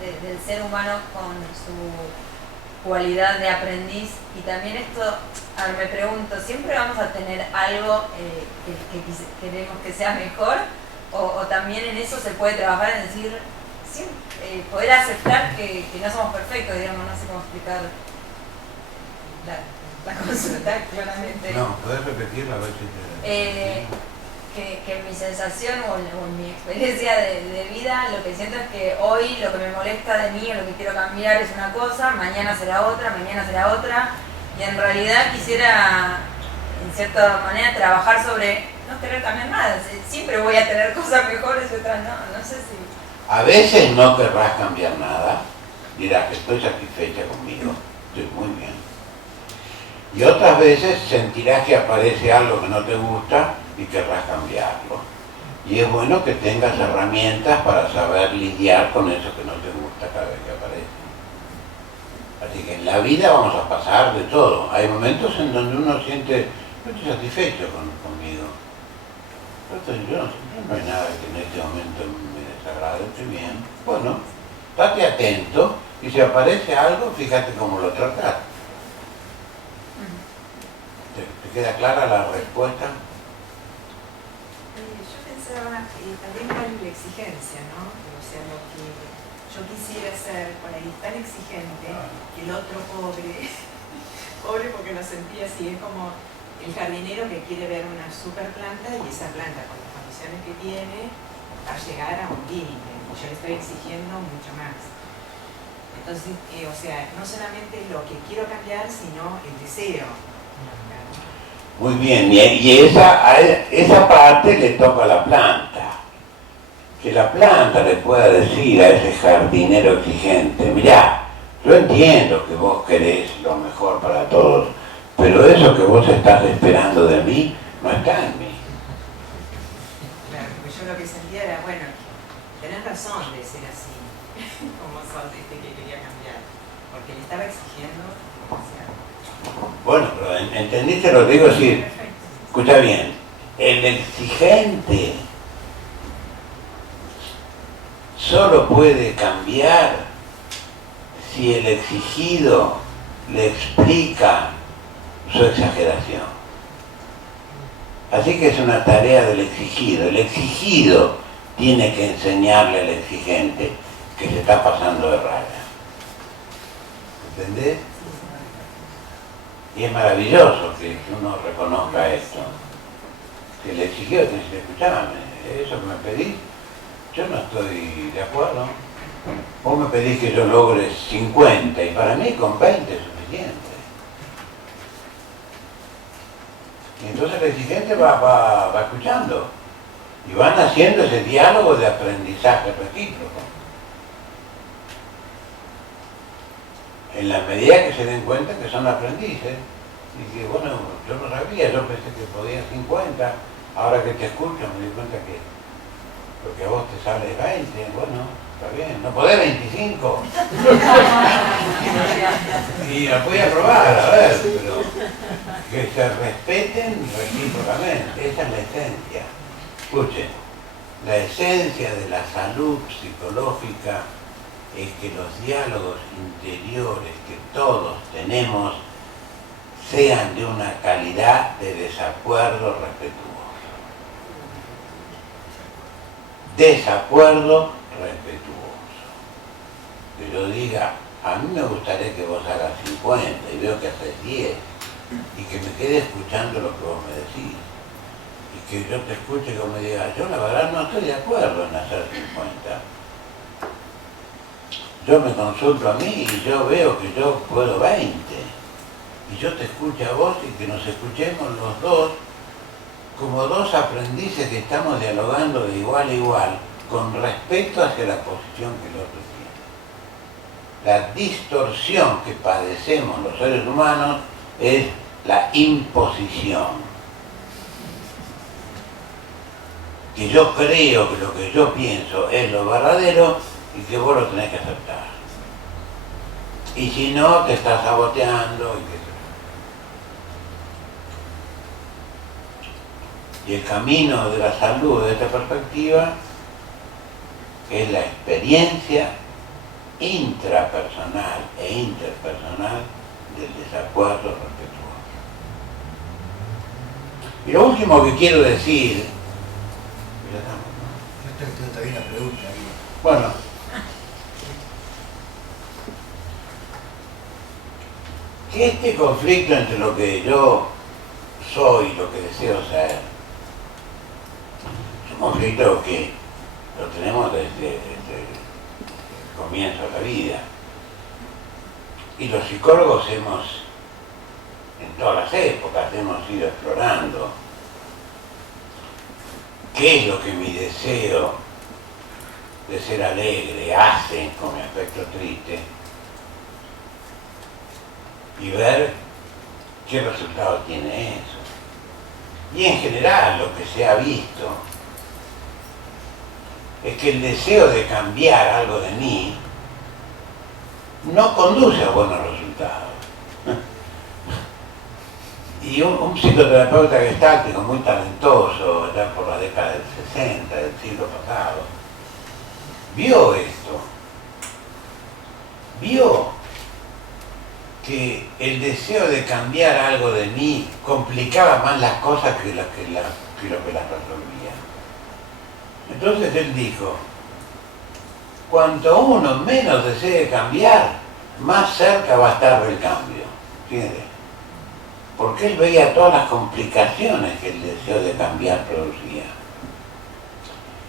del ser humano con su cualidad de aprendiz, y también esto, a ver, me pregunto, ¿siempre vamos a tener algo que queremos que sea mejor? O también en eso se puede trabajar en decir, poder aceptar que no somos perfectos, digamos, no sé cómo explicar la consulta claramente. No, ¿puedes repetirla a ver si te... Que mi sensación o en mi experiencia de vida, lo que siento es que hoy lo que me molesta de mí o lo que quiero cambiar es una cosa, mañana será otra, y en realidad quisiera, en cierta manera, trabajar sobre no querer cambiar nada. Siempre voy a tener cosas mejores y otras no sé si... A veces no querrás cambiar nada, dirás que estoy satisfecha conmigo, estoy muy bien. Y otras veces sentirás que aparece algo que no te gusta y querrás cambiarlo. Y es bueno que tengas herramientas para saber lidiar con eso que no te gusta cada vez que aparece. Así que en la vida vamos a pasar de todo. Hay momentos en donde uno siente, yo estoy satisfecho conmigo. No hay nada que en este momento me desagrade, estoy bien. Bueno, estate atento y si aparece algo, fíjate cómo lo tratas. ¿Te queda clara la respuesta? Yo pensaba también con la exigencia, ¿no? O sea, lo que yo quisiera ser por ahí tan exigente que el otro pobre porque lo sentía así, es como el jardinero que quiere ver una super planta y esa planta con las condiciones que tiene va a llegar a un límite, y yo le estoy exigiendo mucho más. Entonces, o sea, no solamente lo que quiero cambiar, sino el deseo. Muy bien, y esa parte le toca a la planta. Que la planta le pueda decir a ese jardinero exigente, mirá, yo entiendo que vos querés lo mejor para todos, pero eso que vos estás esperando de mí no está en mí. Claro, porque yo lo que sentía era, bueno, tenés razón de ser así, como sos que quería cambiar, porque le estaba exigiendo demasiado. Bueno, pero ¿entendiste lo que digo? Sí. Escucha bien, el exigente solo puede cambiar si el exigido le explica su exageración. Así que es una tarea del exigido. El exigido tiene que enseñarle al exigente que se está pasando de raya. ¿Entendés? Y es maravilloso que uno reconozca esto. Que el exigido te dice, escuchame, eso que me pedís, yo no estoy de acuerdo. Vos me pedís que yo logre 50 y para mí con 20 es suficiente. Y entonces el exigente va escuchando y van haciendo ese diálogo de aprendizaje recíproco. En la medida que se den cuenta que son aprendices. Y que bueno, yo no sabía, yo pensé que podía 50, ahora que te escucho me di cuenta que lo que a vos te sale 20, bueno, está bien, no podés 25. Y la voy a probar, a ver, pero que se respeten recíprocamente, esa es la esencia. Escuchen, la esencia de la salud psicológica es que los diálogos interiores que todos tenemos sean de una calidad de desacuerdo respetuoso. Desacuerdo respetuoso. Que yo diga, a mí me gustaría que vos hagas 50 y veo que haces 10 y que me quede escuchando lo que vos me decís. Y que yo te escuche y que me diga, yo la verdad no estoy de acuerdo en hacer 50. Yo me consulto a mí y yo veo que yo puedo 20. Y yo te escucho a vos y que nos escuchemos los dos como dos aprendices que estamos dialogando de igual a igual con respeto hacia la posición que el otro tiene. La distorsión que padecemos los seres humanos es la imposición. Que yo creo que lo que yo pienso es lo verdadero y que vos lo tenés que aceptar. Y si no, te estás saboteando y qué sé yo. Y el camino de la salud de esta perspectiva es la experiencia intrapersonal e interpersonal del desacuerdo respetuoso. Y lo último que quiero decir, Está bien la pregunta. bueno, que este conflicto entre lo que yo soy y lo que deseo ser es un conflicto que lo tenemos desde el comienzo de la vida. Y los psicólogos en todas las épocas, hemos ido explorando qué es lo que mi deseo de ser alegre hace con mi aspecto triste y ver qué resultado tiene eso. Y en general lo que se ha visto es que el deseo de cambiar algo de mí no conduce a buenos resultados. Y un psicoterapeuta gestáltico muy talentoso, ya por la década del 60 del siglo pasado, vio esto, vio que el deseo de cambiar algo de mí complicaba más las cosas que lo que las resolvía. Entonces él dijo, cuanto uno menos desee cambiar, más cerca va a estar del cambio. Fíjense. Porque él veía todas las complicaciones que el deseo de cambiar producía.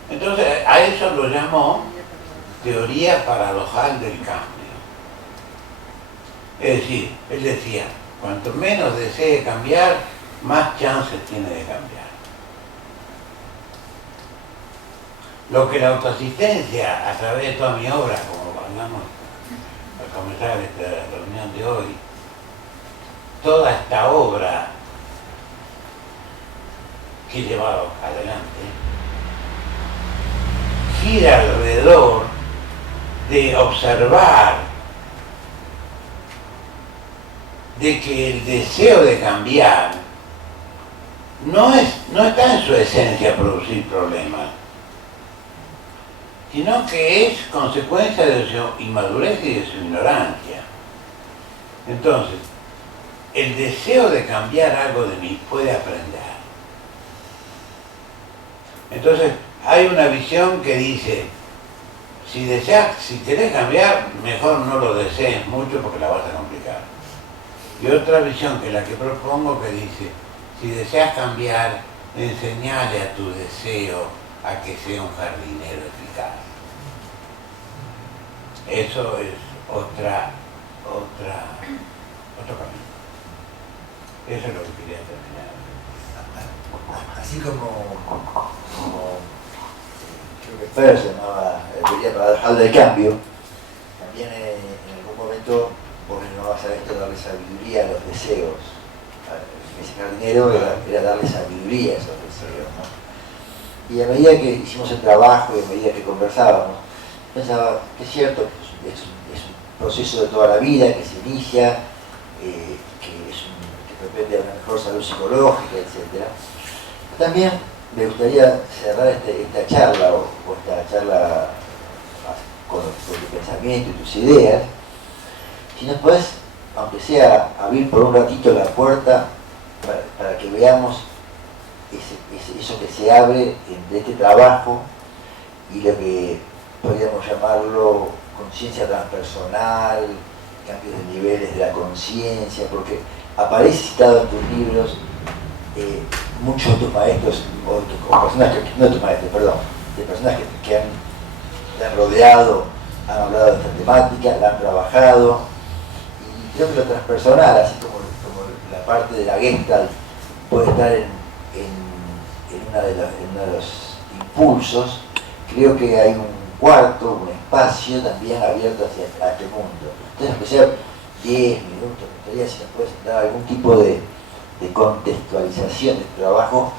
Entonces a eso lo llamó teoría paradojal del cambio. Es decir, él decía, cuanto menos desee cambiar, más chances tiene de cambiar. Lo que la autoasistencia, a través de toda mi obra, como hablamos al comenzar esta reunión de hoy, toda esta obra que he llevado adelante, gira alrededor de observar de que el deseo de cambiar no está en su esencia producir problemas, sino que es consecuencia de su inmadurez y de su ignorancia. Entonces, el deseo de cambiar algo de mí puede aprender. Entonces, hay una visión que dice, si querés cambiar, mejor no lo desees mucho porque la vas a complicar. Y otra visión, que es la que propongo, que dice, si deseas cambiar, enseñale a tu deseo a que sea un jardinero eficaz. Eso es otro camino. Eso es lo que quería terminar. Así como creo que Fer se llamaba teoría paradojal del cambio, también en algún momento vos no vas a esto darle sabiduría a los deseos. Ese jardinero era darle sabiduría a esos deseos, ¿no? Y a medida que hicimos el trabajo y a medida que conversábamos, pensaba que es cierto, es un proceso de toda la vida que se inicia, que depende de una mejor salud psicológica, etc. También me gustaría cerrar esta charla o esta charla con tu pensamiento y tus ideas, si nos podés, aunque sea, abrir por un ratito la puerta para que veamos eso que se abre de este trabajo y lo que podríamos llamarlo conciencia transpersonal, cambios de niveles de la conciencia, porque aparece citado en tus libros muchos de tus maestros, o personas que, no de tus maestros, perdón, de personas que te han rodeado, han hablado de esta temática, la han trabajado, y creo que lo transpersonal, así como la parte de la Gestalt, puede estar en uno de los impulsos creo que hay un cuarto, un espacio también abierto hacia aquel mundo. Entonces, aunque sea 10 minutos, me gustaría si nos puedes dar algún tipo de contextualización del trabajo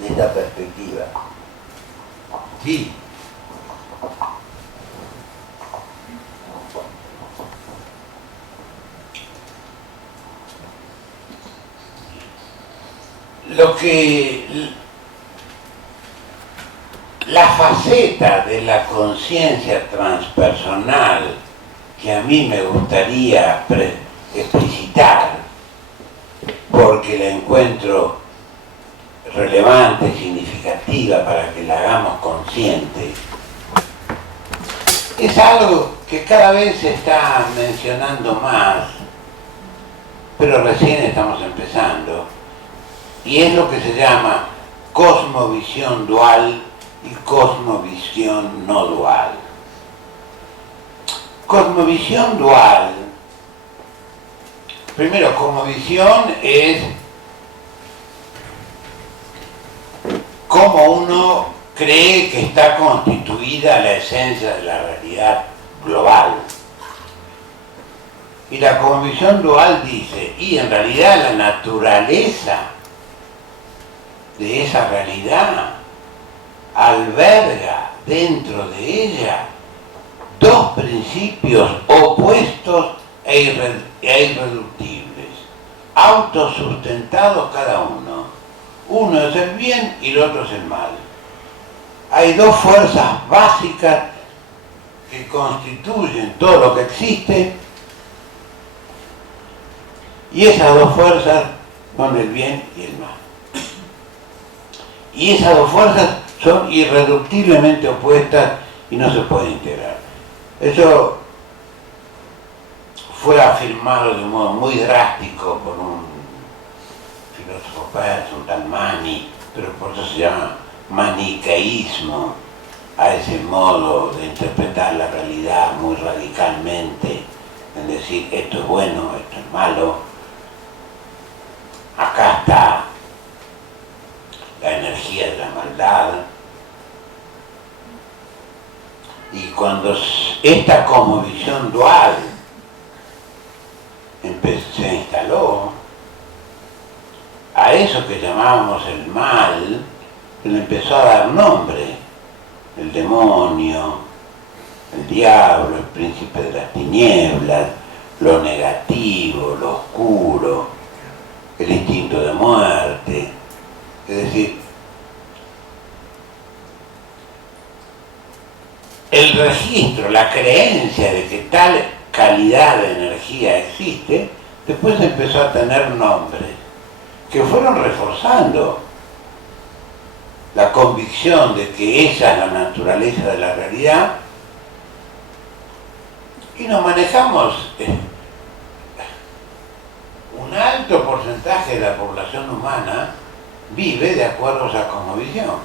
de esta perspectiva. Sí. La faceta de la conciencia transpersonal que a mí me gustaría explicitar, porque la encuentro relevante, significativa para que la hagamos consciente, es algo que cada vez se está mencionando más, pero recién estamos empezando, y es lo que se llama cosmovisión dual y cosmovisión no dual. Cosmovisión dual, primero, cosmovisión es cómo uno cree que está constituida la esencia de la realidad global. Y la cosmovisión dual dice, y en realidad la naturaleza de esa realidad alberga dentro de ella dos principios opuestos e irreductibles, autosustentados cada uno. Uno es el bien y el otro es el mal. Hay dos fuerzas básicas que constituyen todo lo que existe, y esas dos fuerzas son el bien y el mal. Y esas dos fuerzas son irreductiblemente opuestas y no se pueden integrar. Eso fue afirmado de un modo muy drástico por un filósofo persa, un tal Mani, pero por eso se llama maniqueísmo, a ese modo de interpretar la realidad muy radicalmente, en decir esto es bueno, esto es malo. Acá está la energía de la maldad. Y cuando esta cosmovisión dual se instaló, a eso que llamábamos el mal, se le empezó a dar nombre: el demonio, el diablo, el príncipe de las tinieblas, lo negativo, lo oscuro, el instinto de muerte. Es decir, el registro, la creencia de que tal calidad de energía existe, después empezó a tener nombres que fueron reforzando la convicción de que esa es la naturaleza de la realidad, y nos manejamos un alto porcentaje de la población humana vive de acuerdo a esa cosmovisión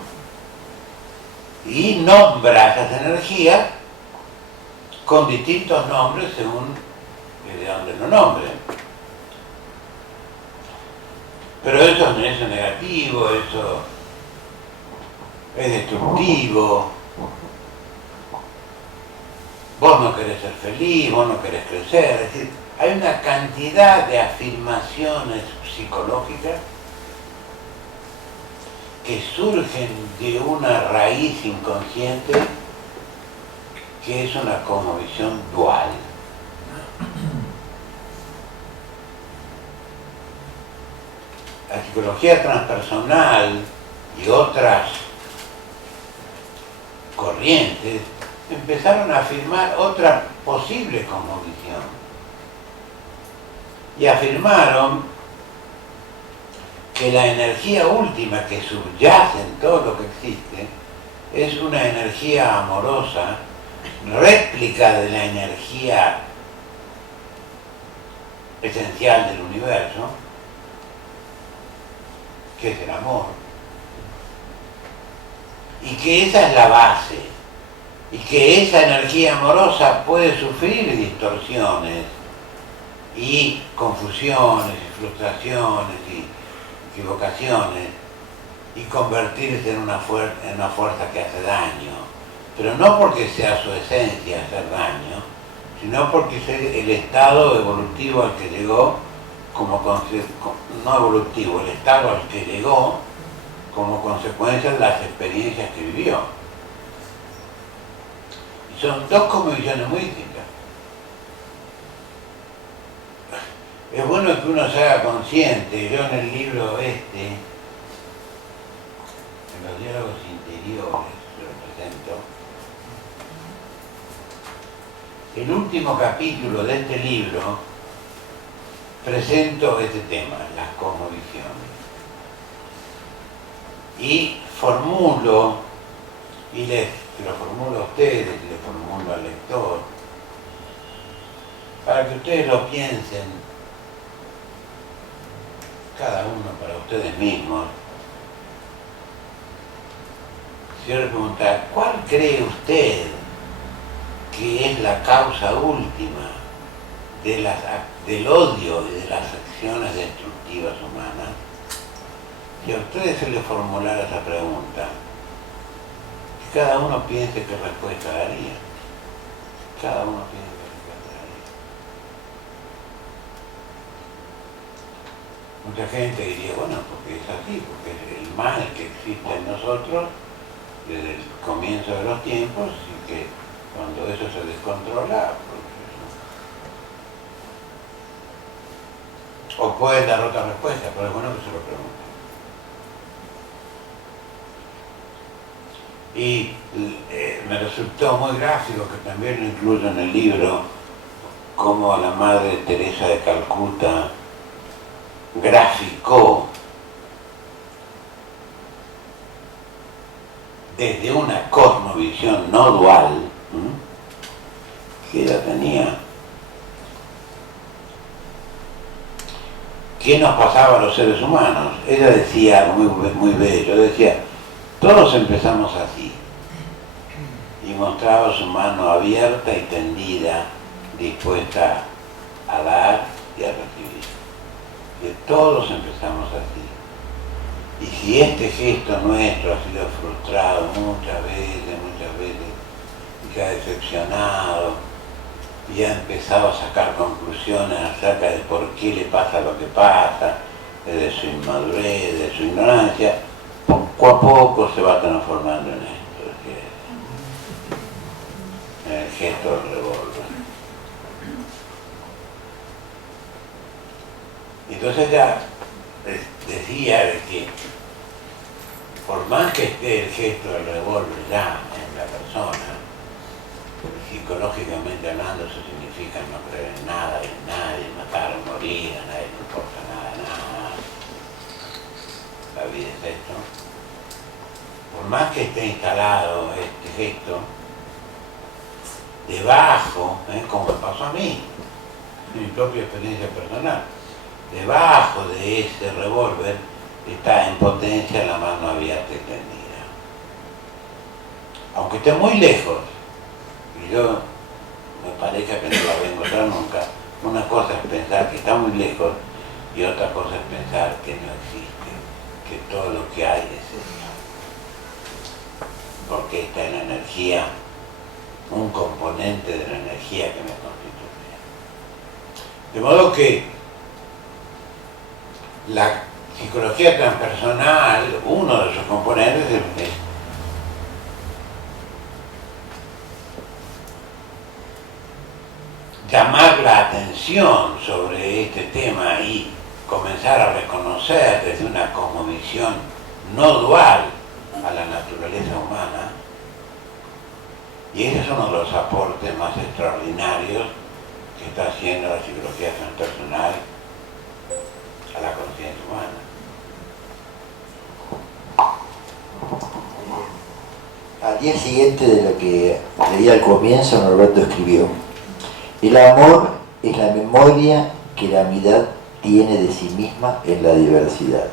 y nombra esas energías con distintos nombres según de dónde lo nombren. Pero eso es negativo, eso es destructivo, vos no querés ser feliz, vos no querés crecer. Es decir, hay una cantidad de afirmaciones psicológicas que surgen de una raíz inconsciente que es una cosmovisión dual. La psicología transpersonal y otras corrientes empezaron a afirmar otra posible cosmovisión. Y afirmaron que la energía última que subyace en todo lo que existe es una energía amorosa, réplica de la energía esencial del universo, que es el amor, y que esa es la base, y que esa energía amorosa puede sufrir distorsiones y confusiones y frustraciones y equivocaciones y convertirse en una fuerza que hace daño. pero no porque sea su esencia hacer daño, sino porque es el estado evolutivo al que llegó, no evolutivo, el estado al que llegó como consecuencia de las experiencias que vivió. Y son dos cosmovisiones muy distintas. Es bueno que uno se haga consciente. Yo en el libro en los diálogos interiores, lo presento, el último capítulo de este libro, presento este tema, las cosmovisiones. Y formulo, y lo formulo a ustedes, y le formulo al lector, para que ustedes lo piensen, cada uno para ustedes mismos. Si yo le preguntara, ¿cuál cree usted que es la causa última del odio y de las acciones destructivas humanas? Si a ustedes se les formulara esa pregunta, que cada uno piense qué respuesta daría. Cada uno piense qué respuesta daría. Mucha gente diría, bueno, porque es así, porque es el mal que existe en nosotros desde el comienzo de los tiempos y que cuando eso se descontrola, pues, o pueden dar otra respuesta, pero es bueno que se lo pregunten. Y me resultó muy gráfico, que también lo incluyo en el libro, cómo la Madre Teresa de Calcuta graficó desde una cosmovisión no dual que ella tenía, qué nos pasaba a los seres humanos. Ella decía algo muy bello, decía, todos empezamos así, y mostraba su mano abierta y tendida, dispuesta a dar y a recibir. Que todos empezamos así. Y si este gesto nuestro ha sido frustrado muchas veces, y que ha decepcionado, y ha empezado a sacar conclusiones acerca de por qué le pasa lo que pasa, de su inmadurez, de su ignorancia, poco a poco se va transformando en esto, en el gesto del revólver. Entonces ya decía de que por más que esté el gesto del revólver ya en la persona, psicológicamente hablando, eso significa no creer en nada, en nadie, matar o morir, a nadie le importa nada. La vida es esto. Por más que esté instalado este gesto, debajo, como me pasó a mí, mi propia experiencia personal, debajo de ese revólver está en potencia la mano abierta y tendida. Aunque esté muy lejos, y yo me parece que no la voy a encontrar nunca, una cosa es pensar que está muy lejos y otra cosa es pensar que no existe, que todo lo que hay es eso. Porque está en la energía, un componente de la energía que me constituye. De modo que la psicología transpersonal, uno de sus componentes es llamar la atención sobre este tema y comenzar a reconocer desde una cosmovisión no dual a la naturaleza humana. Y ese es uno de los aportes más extraordinarios que está haciendo la psicología transpersonal a la conciencia humana. Al día siguiente de lo que leí al comienzo, Norberto escribió: el amor es la memoria que la unidad tiene de sí misma en la diversidad.